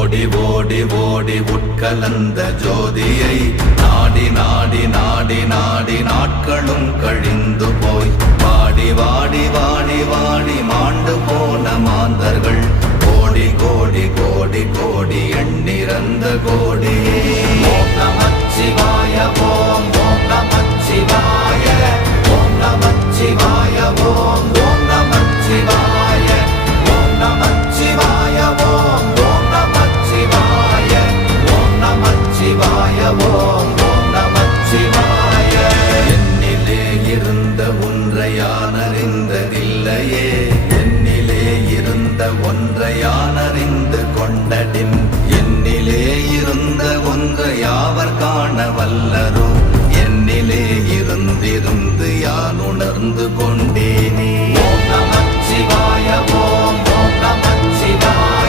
ஓடி ஓடி ஓடி உட்கலந்த ஜோதியை நாடி நாடி நாடி நாடி நாட்களும் கழிந்து போய் வாடி வாடி வாடி வாடி மாண்டு போன மாந்தர்கள் கோடி கோடி கோடி கோடி எண்ணிறந்த